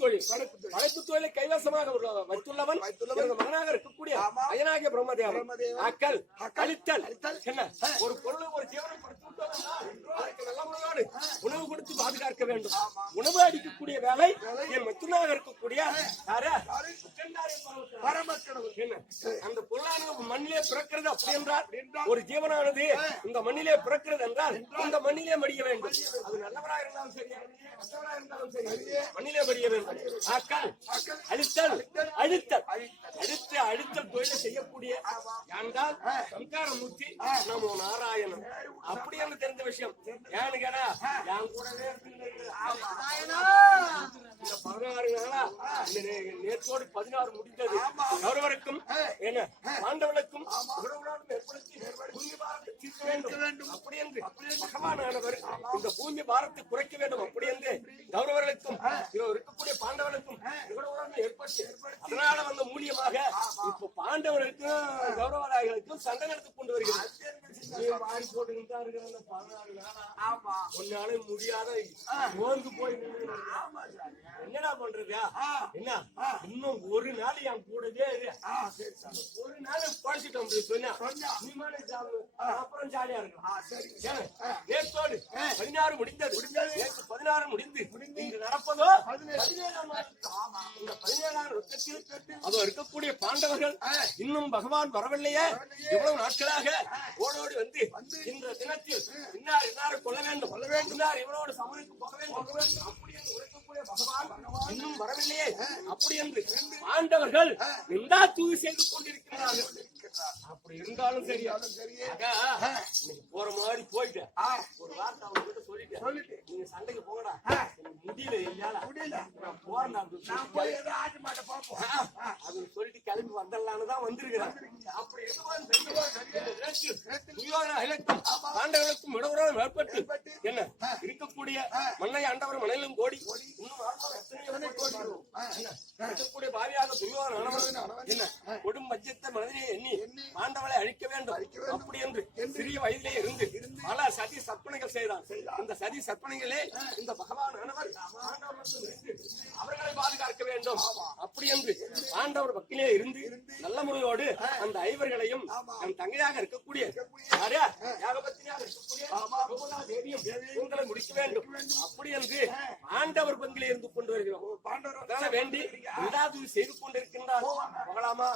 தொழில் படைப்பு தொழிலை கைவசமாக வைத்துள்ளவன். மகனாக இருக்கக்கூடிய அயனாகிய பிரம்மதேவன். அக்கல். அழித்தல். என்ன? ஒரு பொருளை ஒரு ஜீவனை அதற்கு நல்ல முறையோடு உணவு கொடுத்து பாதுகாக்க வேண்டும். உணவு அடிக்கக்கூடிய வேலை என் மத்துனாக இருக்கக்கூடிய? அந்த பொருளானது மண்ணிலே பிறக்கிறது அப்படி என்றால் ஒரு ஜீவனானது இந்த மண்ணிலே பிறக்கிறது என்றால் இந்த மண்ணிலே மடிய வேண்டும். அது நல்லவராக இருந்தாலும் சரி. மண்ணிலே படிய வேண்டும் ஆக்கல் அழுத்தல் அழுத்தல். அழித்து அழுத்தல் தொழிலை செய்யக்கூடிய என்றால் சம்காரமூர்த்தி நம்ம நாராயணன். அப்படி என்று தெரிந்த விஷயம். ஏன்னு கேடா என் கூடவே இந்த பதினாறு நாளா நேற்றோடு பதினாறு முடிந்தது. ஒருவருக்கும் என்ன ஆண்டவனுக்கும் ஏற்படுத்தி வேண்டும். அப்படி என்று பகவானானவர் இந்த பூமி பாரத்தை குறைக்க வேண்டும். அப்படி என்று கௌரவர்களுக்கும் இவர் இருக்கக்கூடிய பாண்டவனுக்கும் உறவுகளும் ஏற்பட்டு அதனால வந்த மூலியமாக இப்ப பாண்டவர்களுக்கும் கௌரவராய்களுக்கும் சண்டை நடத்தி கொண்டு வருகிறது நீ வாரி போட்டுக்கிட்டு தான் இருக்கிற அந்த பதினாறு நாளா ஆமா. உன்னால முடியாத ஓர்ந்து போய் என்னடா பண்றது? என்ன? இன்னும் ஒரு நாள் என் கூடவே ஒரு நாள் குறைச்சிட்டோம் சொன்னா. நீ ஜாலி- அப்புறம் ஜாலியா இருக்கலாம்? நேற்றோடு பதினாறு முடிந்தது. நேற்று பதினாறு முடிந்து. இங்கு நடப்பதோ? பதினேழாம். இந்த பதினேழாம் வருஷத்தில் அதோ இருக்கக்கூடிய பாண்டவர்கள் இன்னும் பகவான் வரவில்லையே? இவ்வளவு நாட்களாக ஓடோடி வந்து இந்த தினத்தில் இன்னார் இன்னாரை கொல்ல வேண்டும். கொல்ல வேண்டும். இன்னார் இவரோடு சமனுக்கு போக வேண்டும். அப்படி என்று உரைக்கக்கூடிய பகவான் இன்னும் வரவில்லையே? அப்படி என்று பாண்டவர்கள் நின்றா தூவி செய்து கொண்டிருக்கிறார்கள் அப்படி இருந்தாலும் சரி. இன்னைக்கு போற மாதிரி போயிட்டு ஆ. ஒரு வார்த்தை அவங்க கிட்ட சொல்லிட்டேன். சொல்லிட்டு. நீங்க சண்டைக்கு போங்கடா. முடியல என்னால. முடியல. நான் போறேன் போய் ஏதோ ஆட்டு மாட்டை பார்ப்போம். அது சொல்லிட்டு கிளம்பி வந்துடலான்னு தான் வந்திருக்கிறேன். அப்படி பாண்டவர்களுக்கும் இடவுறவும் ஏற்பட்டு என்ன? இருக்கக்கூடிய மண்ணை ஆண்டவர் மணலும் கோடி. இன்னும் எத்தனையோ கோடி? இருக்கக்கூடிய பாவியாக துரியோதன என்ன? கொடும் மனதிலே எண்ணி அழிக்க வேண்டும். அப்படி என்று சிறிய வயதிலே இருந்து பல சதி சற்பனைகள் செய்தான். இந்த சதி சற்பனைகளே இந்த பகவான் இருந்து அவர்களை பாதுகாக்க வேண்டும். அப்படி என்று பாண்டவர் பக்கிலே இருந்து நல்ல முறையோடு அந்த ஐவர்களையும் நம் தங்கையாக இருக்கக்கூடிய யாரு? இருக்கக்கூடிய தேவியும் உங்களை முடிக்க வேண்டும். அப்படி என்று ஆண்டவர் பங்கிலே இருந்து கொண்டு வருகிறோம். பாண்டவர் வேண்டி ஏதாவது செய்து கொண்டிருக்கின்றார். போகலாமா?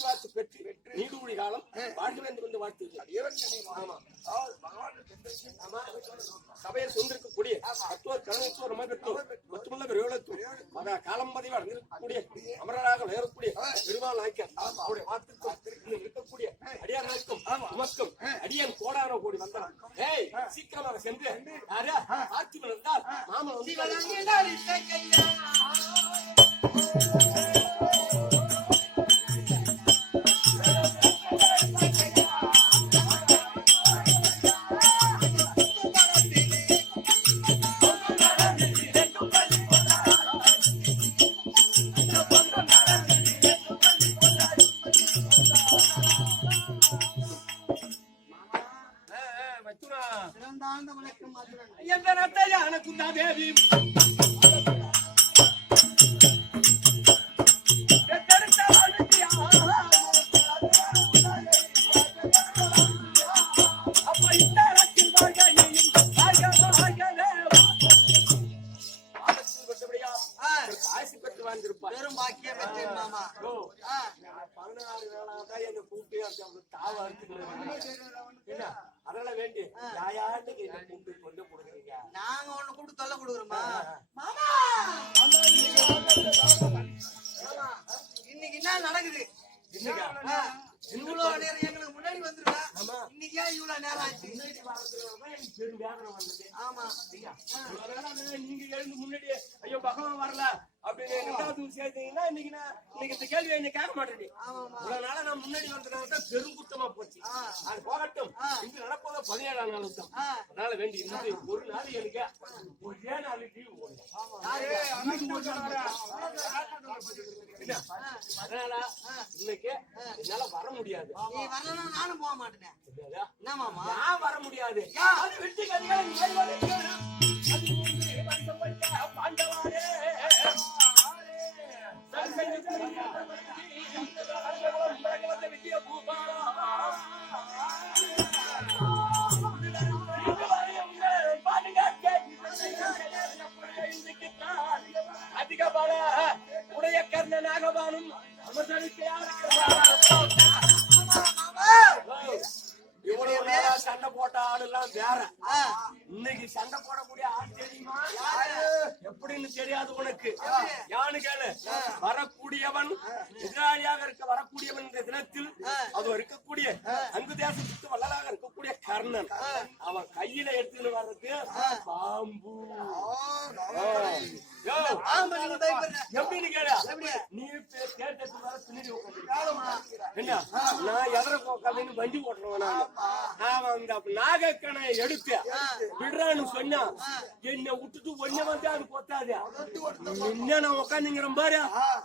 ஆசீர்வாதத்தை பெற்று நீடுகுடி காலம் வாழ்க வேண்டும் என்று வாழ்த்துகிறார். சபையில் சொந்திருக்கக்கூடிய அத்துவர் கருணத்துவர் மகத்துவர் மொத்தமுள்ள விரோலத்துவர் மத காலம் பதிவு அடைந்திருக்கக்கூடிய அமரராக உயரக்கூடிய பெருமாள் நாய்க்கர். அவருடைய வார்த்தைக்கும் இருக்கக்கூடிய அடியார்களுக்கும் உமக்கும் அடியான் கோடான கோடி வந்தான் ஏய் சீக்கிரமாக சென்று யாரு? பார்த்திபன் இருந்தால் மாமன் வந்து பதினாறு நாளாதான் என்ன கூப்பிட்டு அந்த அவங்க தாவா இருக்கு என்ன அதெல்லாம் வேண்டி என்னை கூப்பிட்டு கொண்டு கொடுக்குறீங்க. நாங்க ஒண்ணு கூப்பிட்டு தொல்லை கொடுக்குறோமா? மாமா! இன்னைக்கு என்ன நடக்குது? இன்னைக்கா? ஆ, இவ்வளவு நேரம் எங்களுக்கு முன்னாடி வந்துருவேன் ஆமா. இன்னைக்கு ஏன் இவ்வளவு நேரம் ஆச்சு முன்னாடி பெரும் வேதனை வந்தது. ஆமா ஐயா, நீங்க எழுந்து முன்னாடியே, ஐயோ பகவான் வரல அப்படின்னு ரெண்டாவது சேர்த்தீங்கன்னா இன்னைக்கு நான் இன்னைக்கு இந்த கேள்வி என்ன கேட்க மாட்டேன் ஆமாமா இவ்வளவு நாளா நான் முன்னாடி வந்ததுனால தான் பெருங்குத்தமா போச்சு. அது போகட்டும். இங்க நடப்போத பதினேழாம் நாள் தான். அதனால வேண்டி இன்னைக்கு ஒரு நாள் எனக்கு ஒரே நாள் லீவு? அதனால இன்னைக்கு என்னால வர முடியாது. நானும் போக மாட்டேனே. மாமா? நான் வர முடியாது. அது வெற்றி கதையா? ஆளுலாம் வேற. இன்னைக்கு சண்டை போடக்கூடிய ஆள் தெரியுமா? எப்படின்னு தெரியாது உனக்கு. யானு கேளு. வரக்கூடியவன் எதிராளியாக இருக்க வரக்கூடியவன் இந்த தினத்தில் அது இருக்கக்கூடிய அங்கு தேசத்துக்கு வள்ளலாக இருக்கக்கூடிய கர்ணன். அவன் கையில எடுத்துன்னு வர்றது பாம்பு. எப்படின்னு கேளு? நீ என்ன? நான் எதிர உட்காந்து வண்டி ஓட்டுறவன் நான் நான் அந்த நாகக்கணை எடுத்து விடுறான்னு சொன்னா என்னை விட்டுட்டு ஒன்ன வந்து அது கொத்தாது என்ன நான் பாரு.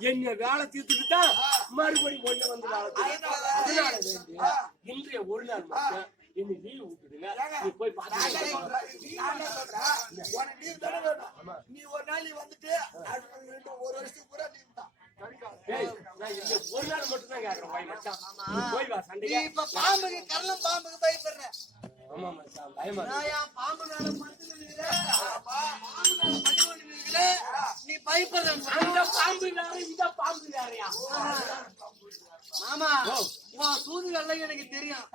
என்ன வேலை தீர்த்துட்டு தான் மறுபடியும் ஒன்ன வந்து வேலை இன்றைய ஒரு நாள் மட்டும் என்ன லீவ் விட்டுடுங்க. நீ போய் பாத்து நீ ஒரு நாள் வந்துட்டு ஒரு வருஷத்துக்கு பூரா நீ தான். ஒரு நாள் மட்டும் தான் கேக்குறேன். போய் மச்சான். போய் வா சண்டைக்கு. இப்ப பாம்புக்கு கள்ளம் பாம்புக்கு பயப்படுற. ஆமா மச்சான். பயமா. நான் பாம்பு மேல படுத்து நிற்கிறேன் பாம்பு மேல பள்ளி கொண்டு நிற்கிறேன் நீ பயப்படுற அந்த பாம்பு வேற இந்த பாம்பு வேறயா? மாமா உன் சூதுகள்லாம் எனக்கு தெரியும்.